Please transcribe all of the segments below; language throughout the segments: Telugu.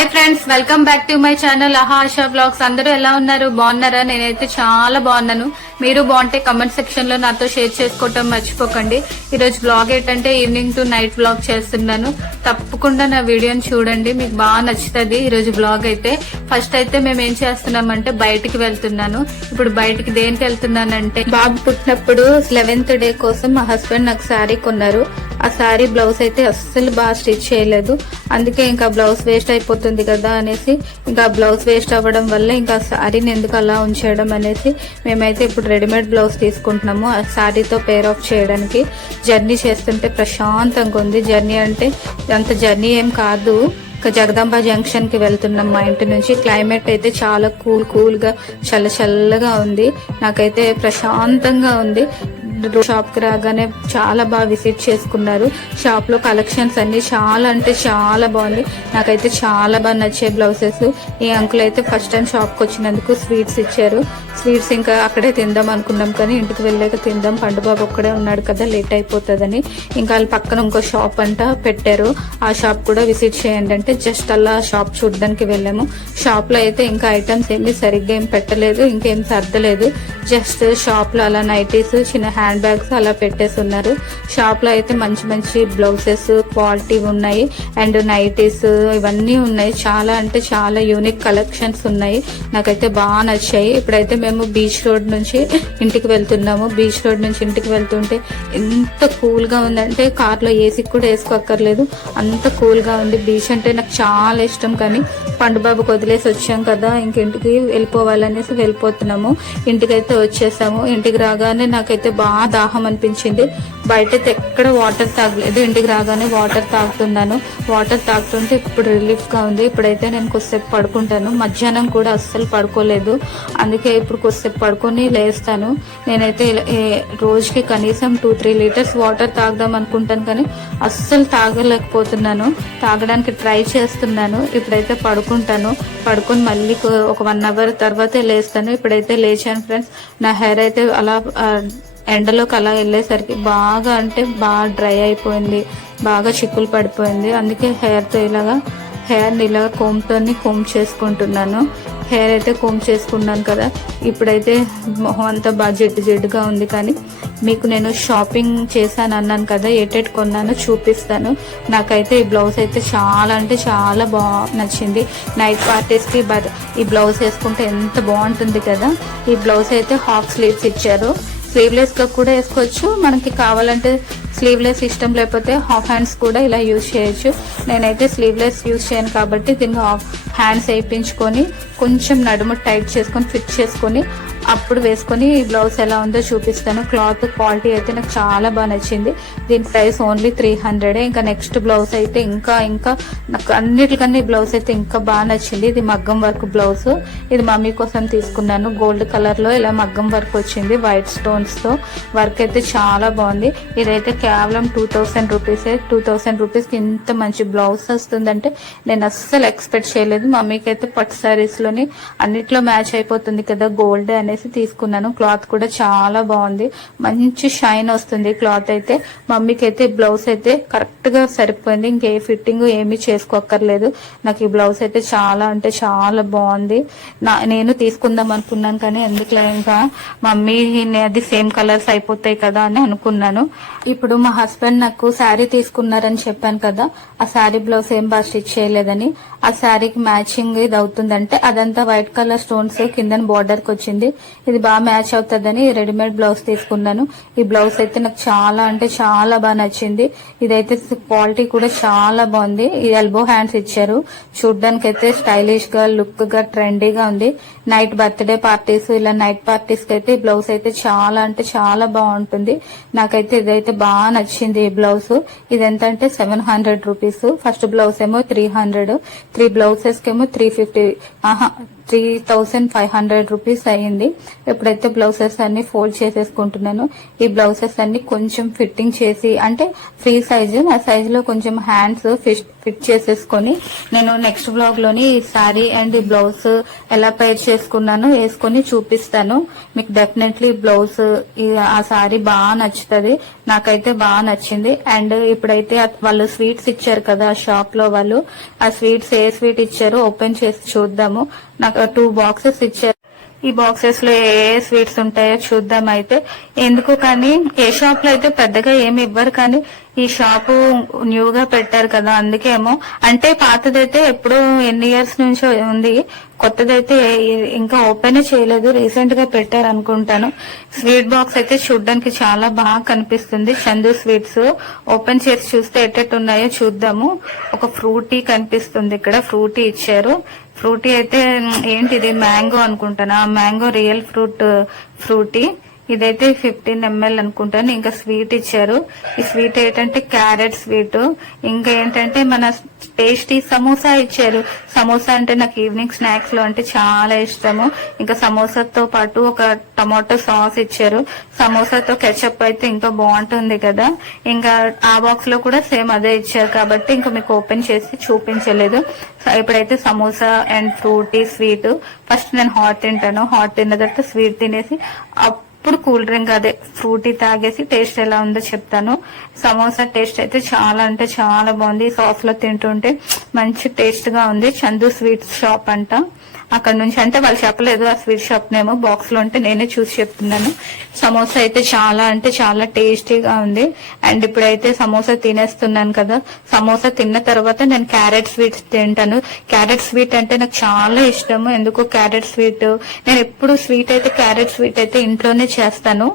Hi friends, welcome back to my channel Asha blogs. అందరూ ఎలా ఉన్నారు? బాగున్నారా? నేనైతే చాలా బాగున్నాను. మీరు బాగుంటే కమెంట్ సెక్షన్ లో నాతో షేర్ చేసుకోవటం మర్చిపోకండి. ఈ రోజు బ్లాగ్ ఏంటంటే ఈవినింగ్ టు నైట్ బ్లాగ్ చేస్తున్నాను. తప్పకుండా నా వీడియోని చూడండి, మీకు బాగా నచ్చుతుంది. ఈ రోజు బ్లాగ్ అయితే ఫస్ట్ అయితే మేము ఏం చేస్తున్నామంటే బయటికి వెళ్తున్నాను. ఇప్పుడు బయటికి దేనికి వెళ్తున్నానంటే, బాబు పుట్టినప్పుడు 11th డే కోసం మా హస్బెండ్ నాకు శారీ కొన్నారు. ఆ శారీ బ్లౌజ్ అయితే అస్సలు బాగా స్టిచ్ చేయలేదు. అందుకే ఇంకా బ్లౌజ్ వేస్ట్ అయిపోతుంది కదా అనేసి, ఇంకా బ్లౌజ్ వేస్ట్ అవ్వడం వల్ల ఇంకా శారీని ఎందుకు అలా ఉంచేయడం అనేసి మేమైతే ఇప్పుడు రెడీమేడ్ బ్లౌజ్ తీసుకుంటున్నాము ఆ శారీతో పేర్ ఆఫ్ చేయడానికి. జర్నీ చేస్తుంటే ప్రశాంతంగా ఉంది. జర్నీ అంటే అంత జర్నీ ఏం కాదు, జగదాంబ జంక్షన్ కి వెళ్తున్నాం మా ఇంటి నుంచి. క్లైమేట్ అయితే చాలా కూల్ గా చల్లగా ఉంది. నాకైతే ప్రశాంతంగా ఉంది. షాప్ కి రాగానే చాలా బాగా విజిట్ చేసుకున్నారు. షాప్ లో కలెక్షన్స్ అన్ని చాలా అంటే చాలా బాగుంది. నాకైతే చాలా బాగా నచ్చే బ్లౌజెస్. ఈ అంకుల్ అయితే ఫస్ట్ టైం షాప్ కి వచ్చినందుకు స్వీట్స్ ఇచ్చారు. స్వీట్స్ ఇంకా అక్కడే తిందాం అనుకున్నాం, కానీ ఇంటికి వెళ్ళాక తిందాం, పండుబాబు ఒక్కడే ఉన్నాడు కదా లేట్ అయిపోతుందని. ఇంకా వాళ్ళ పక్కన ఇంకో షాప్ అంట పెట్టారు, ఆ షాప్ కూడా విజిట్ చేయండి అంటే జస్ట్ అలా షాప్ చూడడానికి వెళ్ళాము. షాప్ లో అయితే ఇంకా ఐటమ్స్ ఏమి సరిగ్గా ఏం పెట్టలేదు, ఇంకేం సర్దలేదు. జస్ట్ షాప్ లో అలా నైటీస్, చిన్న హ్యాండ్ బ్యాగ్స్ అలా పెట్టేసి ఉన్నారు. షాప్ లో అయితే మంచి బ్లౌజెస్ క్వాలిటీ ఉన్నాయి అండ్ నైటీస్ ఇవన్నీ ఉన్నాయి. చాలా అంటే చాలా యూనిక్ కలెక్షన్స్ ఉన్నాయి. నాకైతే బాగా నచ్చాయి. ఇప్పుడైతే మేము బీచ్ రోడ్ నుంచి ఇంటికి వెళ్తున్నాము. బీచ్ రోడ్ నుంచి ఇంటికి వెళ్తుంటే ఎంత కూల్ గా ఉందంటే కార్ లో ఏసీ కూడా వేసుకోక్కర్లేదు, అంత కూల్ గా ఉంది. బీచ్ అంటే నాకు చాలా ఇష్టం, కానీ పండుబాబుకి వదిలేసి వచ్చాం కదా, ఇంటికి వెళ్ళిపోవాలనేసి వెళ్ళిపోతున్నాము. ఇంటికైతే వచ్చేసాము. ఇంటికి రాగానే నాకైతే బాగా దాహం అనిపించింది. బయట అయితే ఎక్కడ వాటర్ తాగలేదు. ఇంటికి రాగానే వాటర్ తాగుతున్నాను. వాటర్ తాగుతుంటే ఇప్పుడు రిలీఫ్ గా ఉంది. ఇప్పుడైతే నేను కొద్దిసేపు పడుకుంటాను. మధ్యాహ్నం కూడా అస్సలు పడుకోలేదు, అందుకే ఇప్పుడు కొద్దిసేపు పడుకొని లేస్తాను. నేనైతే రోజుకి కనీసం 2-3 లీటర్స్ వాటర్ తాగుదాం అనుకుంటాను, కానీ అస్సలు తాగలేకపోతున్నాను. తాగడానికి ట్రై చేస్తున్నాను. ఇప్పుడైతే పడుకుంటాను. పడుకొని మళ్ళీ ఒక 1 అవర్ తర్వాతే లేస్తాను. ఇప్పుడైతే లేచాను ఫ్రెండ్స్. నా హెయిర్ అయితే అలా ఎండలోకి అలా వెళ్ళేసరికి బాగా అంటే బాగా డ్రై అయిపోయింది, బాగా చిక్కులు పడిపోయింది. అందుకే హెయిర్ని ఇలాగా కోమ్ చేసుకుంటున్నాను. హెయిర్ అయితే కోమ్ చేసుకున్నాను కదా. ఇప్పుడైతే మొహం అంతా బాగా జిడ్డుగా ఉంది. కానీ మీకు నేను షాపింగ్ చేశాను అన్నాను కదా, ఎటెట్ కొన్నాను చూపిస్తాను. నాకైతే ఈ బ్లౌజ్ అయితే చాలా అంటే చాలా బాగా నచ్చింది. నైట్ పార్టీస్కి ఈ బ్లౌజ్ వేసుకుంటే ఎంత బాగుంటుంది కదా. ఈ బ్లౌజ్ అయితే హాఫ్ స్లీవ్స్ ఇచ్చారు. స్లీవ్లెస్ గా కూడా వేసుకోవచ్చు, మనకి కావాలంటే స్లీవ్లెస్ ఇష్టం లేకపోతే హాఫ్ హ్యాండ్స్ కూడా ఇలా యూజ్ చేయొచ్చు. నేనైతే స్లీవ్లెస్ యూజ్ చేయను కాబట్టి దీన్ని హాఫ్ హ్యాండ్స్ వేయించుకొని కొంచెం నడుము టైట్ చేసుకొని ఫిట్ చేసుకొని అప్పుడు వేసుకొని ఈ బ్లౌజ్ ఎలా ఉందో చూపిస్తాను. క్లాత్ క్వాలిటీ అయితే నాకు చాలా బాగా నచ్చింది. దీని ప్రైస్ ఓన్లీ 300. ఇంకా నెక్స్ట్ బ్లౌజ్ అయితే ఇంకా నాకు అన్నిటికన్నా బ్లౌజ్ అయితే ఇంకా బాగా నచ్చింది. ఇది మగ్గం వర్క్ బ్లౌజ్. ఇది మమ్మీ కోసం తీసుకున్నాను. గోల్డ్ కలర్ లో ఇలా మగ్గం వర్క్ వచ్చింది, వైట్ స్టోన్స్ తో వర్క్ అయితే చాలా బాగుంది. ఇదైతే కేవలం 2000 రూపీసే. 2000 రూపీస్ కి ఇంత మంచి బ్లౌజ్ వస్తుందంటే నేను అస్సలు ఎక్స్పెక్ట్ చేయలేదు. మమ్మీకి అయితే పట్టు సారీస్ లోని అన్నిట్లో మ్యాచ్ అయిపోతుంది కదా గోల్డ్ అనేసి తీసుకున్నాను. క్లాత్ కూడా చాలా బాగుంది, మంచి షైన్ వస్తుంది క్లాత్ అయితే. మమ్మీకి అయితే బ్లౌజ్ అయితే కరెక్ట్ గా సరిపోయింది, ఇంకే ఫిట్టింగ్ ఏమీ చేసుకోక్కర్లేదు. నాకు ఈ బ్లౌజ్ అయితే చాలా అంటే చాలా బాగుంది. నేను తీసుకుందాం అనుకున్నాను, కానీ ఎందుకులే ఇంకా మమ్మీ అది సేమ్ కలర్స్ అయిపోతాయి కదా అని అనుకున్నాను. ఇప్పుడు మా హస్బెండ్ నాకు శారీ తీసుకున్నారని చెప్పాను కదా, ఆ శారీ బ్లౌజ్ ఏం బాగా స్టిచ్ చేయలేదని. ఆ శారీకి మ్యాచింగ్ ఇది అవుతుందంటే అదంతా వైట్ కలర్ స్టోన్స్ కింద బార్డర్ కి వచ్చింది. ఇది బాగా మ్యాచ్ అవుతుందని రెడీమేడ్ బ్లౌజ్ తీసుకున్నాను. ఈ బ్లౌజ్ అయితే నాకు చాలా అంటే చాలా బాగా నచ్చింది. ఇదైతే క్వాలిటీ కూడా చాలా బాగుంది. ఈ ఎల్బో హ్యాండ్స్ ఇచ్చారు. చూడ్డానికి అయితే స్టైలిష్ గా లుక్ గా ట్రెండీగా ఉంది. నైట్ బర్త్డే పార్టీస్ ఇలా నైట్ పార్టీస్ కి అయితే ఈ బ్లౌజ్ అయితే చాలా అంటే చాలా బాగుంటుంది. నాకైతే ఇదైతే బాగా నచ్చింది ఈ బ్లౌజ్. ఇది ఎంత అంటే 700 రూపీస్. ఫస్ట్ బ్లౌజ్ ఏమో 300, 3 బ్లౌజెస్ కేమో 3500 రూపీస్ అయ్యింది. ఇప్పుడైతే బ్లౌజెస్ అన్ని ఫోల్డ్ చేసేసుకుంటున్నాను. ఈ బ్లౌజెస్ అన్ని కొంచెం ఫిట్టింగ్ చేసి అంటే ఫ్రీ సైజు, ఆ సైజు లో కొంచెం హ్యాండ్స్ ఫిట్ చేసేసుకొని నేను నెక్స్ట్ బ్లాగ్ లోని ఈ సారీ అండ్ ఈ బ్లౌజ్ ఎలా పేర్ వేసుకొని చూపిస్తాను మీకు. డెఫినెట్లీ బ్లౌజ్ ఆ సారీ బాగా నచ్చుతుంది, నాకైతే బాగా నచ్చింది. అండ్ ఇప్పుడైతే వాళ్ళు స్వీట్స్ ఇచ్చారు కదా షాప్ లో వాళ్ళు, ఆ స్వీట్స్ ఏ స్వీట్ ఇచ్చారో ఓపెన్ చేసి చూద్దాము. నాకు 2 బాక్సెస్ ఇచ్చారు. ఈ బాక్సెస్ లో ఏ స్వీట్స్ ఉంటాయో చూద్దాం. అయితే ఎందుకు కానీ ఏ షాప్ లో అయితే పెద్దగా ఏమి ఇవ్వరు, కానీ ఈ షాపు న్యూగా పెట్టారు కదా అందుకేమో. అంటే పాతదైతే ఎప్పుడో ఎన్ని ఇయర్స్ నుంచి ఉంది, కొత్తదైతే ఇంకా ఓపెన్ చేయలేదు, రీసెంట్ గా పెట్టారు అనుకుంటాను. స్వీట్ బాక్స్ అయితే చూడడానికి చాలా బాగా కనిపిస్తుంది. చందు స్వీట్స్ ఓపెన్ చేసి చూస్తే ఎట్టెట్టు ఉన్నాయో చూద్దాము. ఒక ఫ్రూటీ కనిపిస్తుంది, ఇక్కడ ఫ్రూటీ ఇచ్చారు. ఫ్రూటీ అయితే ఏంటిది మ్యాంగో అనుకుంటాను, మ్యాంగో రియల్ ఫ్రూటీ. ఇదైతే 15 ml అనుకుంటాను. ఇంకా స్వీట్ ఇచ్చారు. ఈ స్వీట్ ఏంటంటే క్యారెట్ స్వీట్. ఇంకా ఏంటంటే మన టేస్టీ సమోసా ఇచ్చారు. సమోసా అంటే నాకు ఈవినింగ్ స్నాక్స్ లో అంటే చాలా ఇష్టము. ఇంకా సమోసాతో పాటు ఒక టమాటో సాస్ ఇచ్చారు. సమోసాతో కెచప్ అయితే ఇంకా బాగుంటుంది కదా. ఇంకా ఆ బాక్స్ లో కూడా సేమ్ అదే ఇచ్చారు కాబట్టి ఇంకా మీకు ఓపెన్ చేసి చూపించలేదు. ఇప్పుడైతే samosa and Frooti sweet. First నేను హాట్ తింటాను, హాట్ తిన్న తర్వాత స్వీట్ తినేసి ఇప్పుడు కూల్ డ్రింక్ అదే ఫ్రూటీ తాగేసి టేస్ట్ ఎలా ఉందో చెప్తాను. సమోసా టేస్ట్ అయితే చాలా అంటే చాలా బాగుంది. సాస్ లో తింటుంటే మంచి టేస్ట్ గా ఉంది. చందు స్వీట్ షాప్ అంట. అక్కడ నుంచి అంటే వాళ్ళు చెప్పలేదు ఆ స్వీట్ షాప్ నేమో, బాక్స్ లో ఉంటే నేనే చూసి చెప్తున్నాను. సమోసా అయితే చాలా అంటే చాలా టేస్టీగా ఉంది. అండ్ ఇప్పుడైతే సమోసా తినేస్తున్నాను కదా. సమోసా తిన్న తర్వాత నేను క్యారెట్ స్వీట్ తింటాను. క్యారెట్ స్వీట్ అంటే నాకు చాలా ఇష్టము. ఎందుకు క్యారెట్ స్వీట్ నేను ఎప్పుడు స్వీట్ అయితే క్యారెట్ స్వీట్ అయితే ఇంట్లోనే చేస్తాను.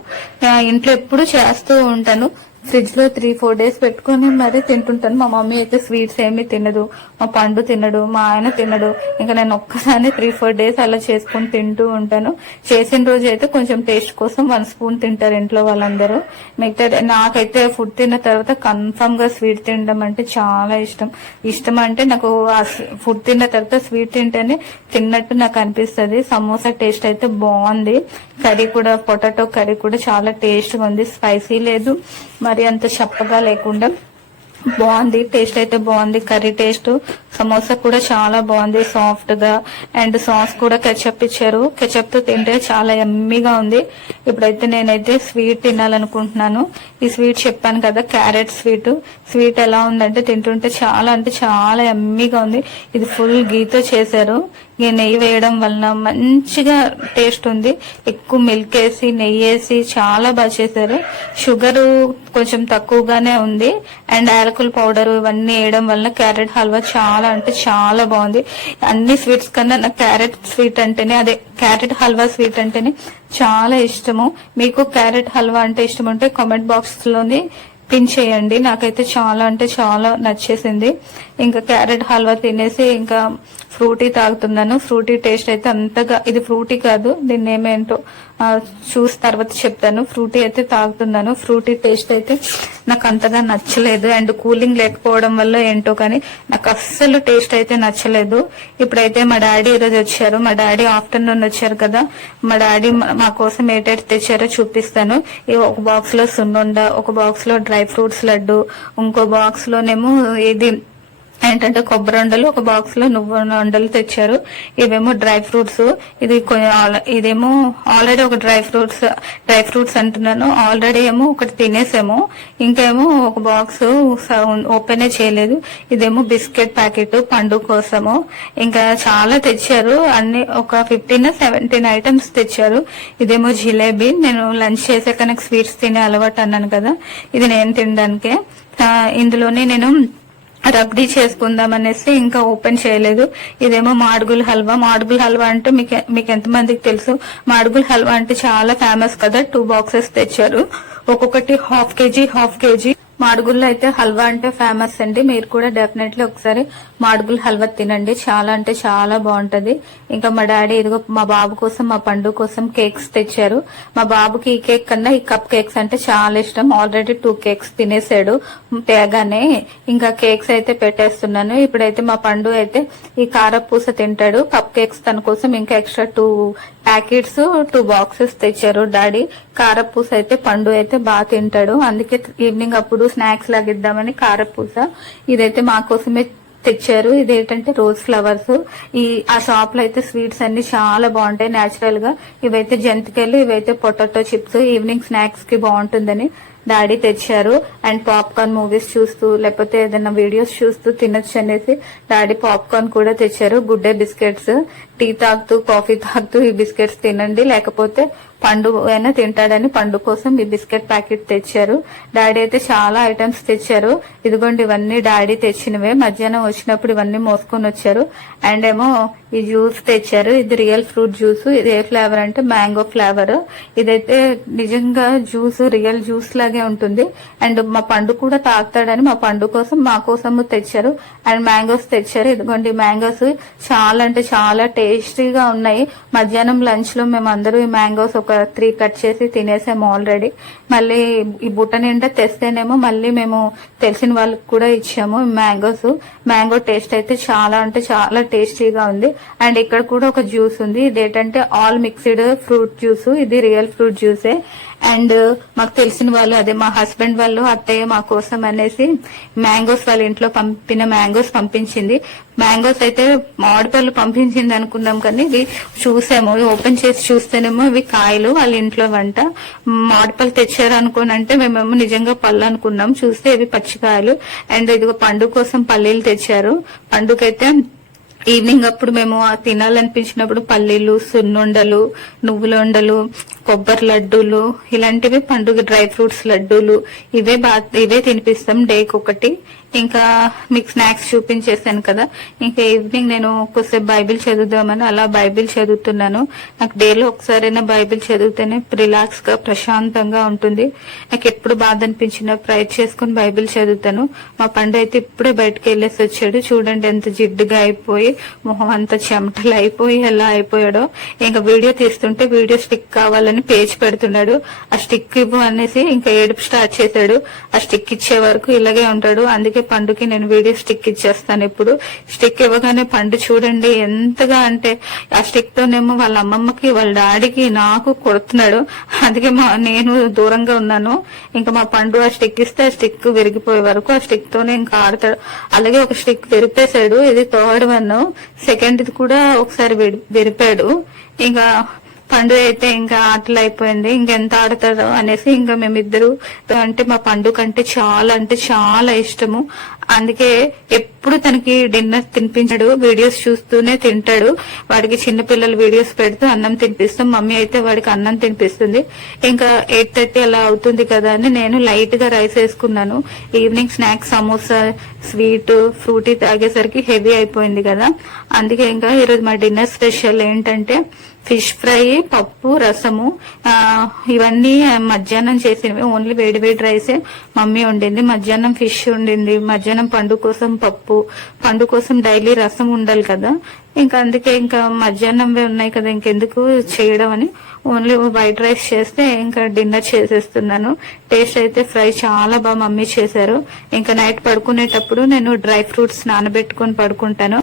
ఇంట్లో ఎప్పుడు చేస్తూ ఉంటాను. ఫ్రిడ్జ్ లో 3-4 days పెట్టుకుని మరీ తింటుంటాను. మా మమ్మీ అయితే స్వీట్స్ ఏమీ తినదు, మా పండు తినడు, మా ఆయన తినడు. ఇంకా నేను ఒక్కసారి 3-4 days అలా చేసుకుని తింటూ ఉంటాను. చేసిన రోజు అయితే కొంచెం టేస్ట్ కోసం 1 spoon తింటారు ఇంట్లో వాళ్ళందరూ. మిగతా నాకైతే ఫుడ్ తిన్న తర్వాత కన్ఫర్మ్ గా స్వీట్ తినడం అంటే చాలా ఇష్టం. ఇష్టం అంటే నాకు ఆ ఫుడ్ తిన్న తర్వాత స్వీట్ తింటేనే తిన్నట్టు నాకు అనిపిస్తుంది. సమోసా టేస్ట్ అయితే బాగుంది. కర్రీ కూడా పొటాటో కర్రీ కూడా చాలా టేస్ట్ గా ఉంది. స్పైసీ లేదు, మరి అంత చప్పగా లేకుండా బాగుంది. టేస్ట్ అయితే బాగుంది. కర్రీ టేస్ట్, సమోసా కూడా చాలా బాగుంది సాఫ్ట్ గా. అండ్ సాస్ కూడా కెచప్ ఇచ్చారు. కెచప్ తో తింటే చాలా యమ్మీగా ఉంది. ఇప్పుడైతే నేనైతే స్వీట్ తినాలనుకుంటున్నాను. ఈ స్వీట్ చెప్పాను కదా క్యారెట్ స్వీట్. స్వీట్ ఎలా ఉందంటే తింటుంటే చాలా అంటే చాలా యమ్మీగా ఉంది. ఇది ఫుల్ గీతో చేశారు. ఈ నెయ్యి వేయడం వలన మంచిగా టేస్ట్ ఉంది. ఎక్కువ మిల్క్ వేసి నెయ్యి వేసి చాలా బాగా చేశారు. షుగర్ కొంచెం తక్కువగానే ఉంది. అండ్ యాలకుల పౌడర్ ఇవన్నీ వేయడం వలన క్యారెట్ హల్వా చాలా అంటే చాలా బాగుంది. అన్ని స్వీట్స్ కన్నా నాకు క్యారెట్ స్వీట్ అంటేనే అదే క్యారెట్ హల్వా స్వీట్ అంటేనే చాలా ఇష్టము. మీకు క్యారెట్ హల్వా అంటే ఇష్టం ఉంటే కామెంట్ బాక్స్ లోని పిన్ చేయండి. నాకైతే చాలా అంటే చాలా నచ్చేసింది. ఇంకా క్యారెట్ హల్వా తినేసి ఇంకా ఫ్రూటీ తాగుతున్నాను. ఫ్రూటీ టేస్ట్ అయితే అంతగా, ఇది ఫ్రూటీ కాదు, దీన్ని ఏమేంటో చూసి తర్వాత చెప్తాను. ఫ్రూటీ అయితే తాగుతున్నాను. ఫ్రూటీ టేస్ట్ అయితే నాకు అంతగా నచ్చలేదు. అండ్ కూలింగ్ లేకపోవడం వల్ల ఏంటో కానీ నాకు అస్సలు టేస్ట్ అయితే నచ్చలేదు. ఇప్పుడైతే మా డాడీ ఈరోజు వచ్చారు. మా డాడీ ఆఫ్టర్నూన్ వచ్చారు కదా. మా డాడీ మా కోసం ఏటైతే తెచ్చారో చూపిస్తాను. ఒక బాక్స్ లో సున్నుండ, ఒక బాక్స్ లో డ్రై ఫ్రూట్స్ లడ్డు, ఇంకో బాక్స్ లోనేమో ఇది ఏంటంటే కొబ్బరి ఉండలు, ఒక బాక్స్ లో నువ్వు ఉండలు తెచ్చారు. ఇవేమో డ్రై ఫ్రూట్స్. ఇదేమో ఆల్రెడీ ఒక డ్రై ఫ్రూట్స్ అంటున్నాను, ఆల్రెడీ ఏమో ఒకటి తినేసేమో. ఇంకేమో ఒక బాక్స్ ఓపెనే చేయలేదు. ఇదేమో బిస్కెట్ ప్యాకెట్ పండు కోసము. ఇంకా చాలా తెచ్చారు, అన్ని ఒక 15-17 ఐటమ్స్ తెచ్చారు. ఇదేమో జిలేబీ. నేను లంచ్ చేసాక నాకు స్వీట్స్ తినే అలవాటు అన్నాను కదా, ఇది నేను తినడానికే. ఇందులోనే నేను రబ్డీ చేసుకుందాం అనేసి ఇంకా ఓపెన్ చేయలేదు. ఇదేమో మాడుగుల హల్వా. మాడుగుల హల్వా అంటే మీకు ఎంతమందికి తెలుసు? మాడుగుల హల్వా అంటే చాలా ఫేమస్ కదా. 2 బాక్సెస్ తెచ్చారు, ఒక్కొక్కటి హాఫ్ కేజీ. మాడుగుల్లో అయితే హల్వా అంటే ఫేమస్ అండి. మీరు కూడా డెఫినెట్లీ ఒకసారి మాడుగుల హల్వా తినండి, చాలా అంటే చాలా బాగుంటది. ఇంకా మా డాడీ ఇదిగో మా బాబు కోసం, మా పండు కోసం కేక్స్ తెచ్చారు. మా బాబుకి ఈ కేక్ కన్నా ఈ కప్ కేక్స్ అంటే చాలా ఇష్టం. ఆల్రెడీ 2 కేక్స్ తినేసాడు తేగానే. ఇంకా కేక్స్ అయితే పెట్టేస్తున్నాను. ఇప్పుడైతే మా పండు అయితే ఈ కారపూస తింటాడు. కప్ కేక్స్ తన కోసం ఇంకా ఎక్స్ట్రా 2 ప్యాకెట్స్ 2 బాక్సెస్ తెచ్చారు డాడీ. కారపూస అయితే పండు అయితే బాగా తింటాడు, అందుకే ఈవినింగ్ అప్పుడు స్నాక్స్ లాగా ఇద్దామని కారపూస. ఇదైతే మా కోసమే తెచ్చారు. ఇదేంటంటే రోజ్ ఫ్లవర్స్. ఆ షాప్ లో అయితే స్వీట్స్ అన్ని చాలా బాగుంటాయి నేచురల్ గా. ఇవైతే జంతికలు, ఇవైతే పొటాటో చిప్స్. ఈవినింగ్ స్నాక్స్ కి బాగుంటుందని డాడీ తెచ్చారు. అండ్ పాప్కార్న్ మూవీస్ చూస్తూ లేకపోతే ఏదైనా వీడియోస్ చూస్తూ తినొచ్చు అనేసి డాడీ పాప్కార్న్ కూడా తెచ్చారు. Good day biscuits. టీ తాగుతూ కాఫీ తాగుతూ ఈ బిస్కెట్స్ తినండి, లేకపోతే పండు అయినా తింటాడని పండు కోసం ఈ బిస్కెట్ ప్యాకెట్ తెచ్చారు. డాడీ అయితే చాలా ఐటమ్స్ తెచ్చారు. ఇదిగోండి ఇవన్నీ డాడీ తెచ్చినవే. మధ్యాహ్నం వచ్చినప్పుడు ఇవన్నీ మోసుకొని వచ్చారు. అండ్ ఏమో ఈ జ్యూస్ తెచ్చారు. ఇది రియల్ ఫ్రూట్ జ్యూస్. ఇది ఏ ఫ్లేవర్ అంటే మ్యాంగో ఫ్లేవర్. ఇదైతే నిజంగా జ్యూస్ రియల్ జ్యూస్ లాగే ఉంటుంది. అండ్ మా పండు కూడా తాగుతాడని మా పండు కోసం మా కోసము తెచ్చారు. అండ్ మ్యాంగోస్ తెచ్చారు. ఇదిగోండి మ్యాంగోస్ చాలా అంటే చాలా టేస్టీగా ఉన్నాయి. మధ్యాహ్నం లంచ్ లో మేము అందరూ ఈ మ్యాంగోస్ ఒక 3 కట్ చేసి తినేసాము ఆల్రెడీ. మళ్ళీ ఈ బుట్ట నిండా తెస్తేనేమో మళ్ళీ మేము తెలిసిన వాళ్ళకి కూడా ఇచ్చాము మ్యాంగోస్. మ్యాంగో టేస్ట్ అయితే చాలా అంటే చాలా టేస్టీగా ఉంది. అండ్ ఇక్కడ కూడా ఒక జ్యూస్ ఉంది. ఇదేంటంటే ఆల్ మిక్స్డ్ ఫ్రూట్ జ్యూస్. ఇది రియల్ ఫ్రూట్ జ్యూసే. అండ్ మాకు తెలిసిన వాళ్ళు, అదే మా హస్బెండ్ వాళ్ళు అత్తయ్య మా కోసం అనేసి మ్యాంగోస్ వాళ్ళ ఇంట్లో పంపిన మ్యాంగోస్ పంపించింది. మ్యాంగోస్ అయితే మామిడి పళ్ళు పంపించింది అనుకున్నాం, కానీ ఇవి చూసాము, ఓపెన్ చేసి చూస్తేనేమో ఇవి కాయలు, వాళ్ళ ఇంట్లో వంట. మామిడి పళ్ళు తెచ్చారు అనుకోనంటే మేమేమో నిజంగా పళ్ళు అనుకున్నాం, చూస్తే ఇవి పచ్చికాయలు. అండ్ ఇదిగో పండు కోసం పల్లీలు తెచ్చారు. పండుకైతే ఈవినింగ్ అప్పుడు మేము తినాలనిపించినప్పుడు పల్లీలు, సున్నుండలు, నువ్వుల ఉండలు, కొబ్బరి లడ్డూలు, ఇలాంటివి పండుగ డ్రై ఫ్రూట్స్ లడ్డూలు ఇవే తినిపిస్తాం డేకి ఒకటి. ఇంకా మీకు స్నాక్స్ చూపించేసాను కదా. ఇంకా ఈవినింగ్ నేను కొద్దిసేపు బైబిల్ చదువుదామని అలా బైబిల్ చదువుతున్నాను. నాకు డేలో ఒకసారైనా బైబిల్ చదివితేనే రిలాక్స్ గా ప్రశాంతంగా ఉంటుంది. నాకు ఎప్పుడు బాధ అనిపించినా ప్రేయర్ చేసుకుని బైబిల్ చదువుతాను. మా పండు అయితే ఇప్పుడే బయటకు వెళ్ళేసి వచ్చాడు. చూడండి ఎంత జిడ్డుగా అయిపోయి, మొహం అంతా చెమటలు అయిపోయి ఎలా అయిపోయాడో. ఇంకా వీడియో తీస్తుంటే వీడియో స్టిక్ కావాలని పేజ్ పెడుతున్నాడు. ఆ స్టిక్ ఇవ్వు అనేసి ఇంకా ఏడుపు స్టార్ట్ చేశాడు. ఆ స్టిక్ ఇచ్చే వరకు ఇలాగే ఉంటాడు. అందుకే పండుకి నేను వీడియో స్టిక్ ఇచ్చేస్తాను. ఇప్పుడు స్టిక్ ఇవ్వగానే పండు చూడండి ఎంతగా అంటే ఆ స్టిక్ తోనేమో వాళ్ళ అమ్మమ్మకి, వాళ్ళ డాడీకి, నాకు కొడుతున్నాడు. అందుకే నేను దూరంగా ఉన్నాను. ఇంకా మా పండు ఆ స్టిక్ ఇస్తే ఆ స్టిక్ విరిగిపోయే వరకు ఆ స్టిక్ తోనే ఇంకా ఆడతాడు. అలాగే ఒక స్టిక్ విరిపేశాడు. ఇది థర్డ్ వన్. సెకండ్ ఇది కూడా ఒకసారి విరిపాడు. ఇంకా పండు అయితే ఇంకా ఆటలు అయిపోయింది. ఇంకెంత ఆడతాడో అనేసి ఇంకా మేమిద్దరు అంటే మా పండు కంటే చాలా అంటే చాలా ఇష్టము. అందుకే ఎప్పుడు తనకి డిన్నర్ తినిపించాడు, వీడియోస్ చూస్తూనే తింటాడు. వాడికి చిన్నపిల్లలు వీడియోస్ పెడుతూ అన్నం తినిపిస్తాం. మమ్మీ అయితే వాడికి అన్నం తినిపిస్తుంది. ఇంకా 8:30 అలా అవుతుంది కదా అని నేను లైట్ గా రైస్ వేసుకున్నాను. Evening snacks samosa, sweet, Frooti తాగేసరికి హెవీ అయిపోయింది కదా. అందుకే ఇంకా ఈరోజు మా డిన్నర్ స్పెషల్ ఏంటంటే ఫిష్ ఫ్రై, పప్పు, రసము. ఇవన్నీ మధ్యాహ్నం చేసినవి. ఓన్లీ వేడి వేడి రైసే మమ్మీ వండింది. మధ్యాహ్నం ఫిష్ వండింది. మధ్యాహ్నం పండు కోసం పప్పు, పండు కోసం డైలీ రసం ఉండాలి కదా. ఇంకా అందుకే ఇంకా మధ్యాహ్నంవే ఉన్నాయి కదా, ఇంకెందుకు చేయడం అని ఓన్లీ వైట్ రైస్ చేస్తే ఇంకా డిన్నర్ చేసేస్తున్నాను. టేస్ట్ అయితే ఫ్రై చాలా బాగా మమ్మీ చేశారు. ఇంకా నైట్ పడుకునేటప్పుడు నేను డ్రై ఫ్రూట్స్ నానబెట్టుకొని పడుకుంటాను.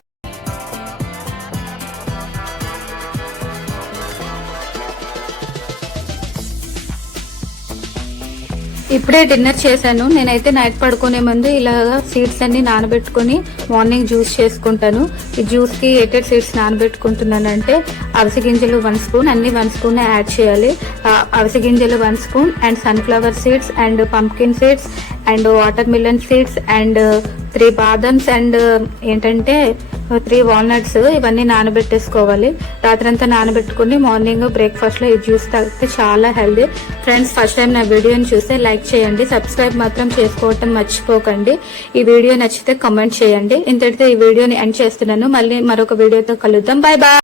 ఇప్పుడే డిన్నర్ చేశాను. నేనైతే నైట్ పడుకునే ముందు ఇలాగా సీడ్స్ అన్ని నానబెట్టుకుని మార్నింగ్ జ్యూస్ చేసుకుంటాను. ఈ జ్యూస్ కి ఏటెడ్ సీడ్స్ నానబెట్టుకుంటున్నానంటే అవిసె గింజలు 1 స్పూన్, అన్ని 1 స్పూన్ యాడ్ చేయాలి. అవిసె గింజలు 1 spoon and sunflower seeds and pumpkin seeds and watermelon seeds and 3 బాదమ్స్ అండ్ ఏంటంటే 3 వాల్నట్స్. ఇవన్నీ నానబెట్టేసుకోవాలి. రాత్రంతా నానబెట్టుకుని మార్నింగ్ బ్రేక్ఫాస్ట్ లో ఈ జ్యూస్ తాగితే చాలా హెల్దీ. ఫ్రెండ్స్, ఫస్ట్ టైం నా వీడియోని చూస్తే లైక్ చేయండి, సబ్స్క్రైబ్ మాత్రం చేసుకోవటం మర్చిపోకండి. ఈ వీడియో నచ్చితే కామెంట్ చేయండి. ఇంతటితో ఈ వీడియోని ఎండ్ చేస్తున్నాను. మళ్ళీ మరొక వీడియోతో కలుద్దాం. Bye bye.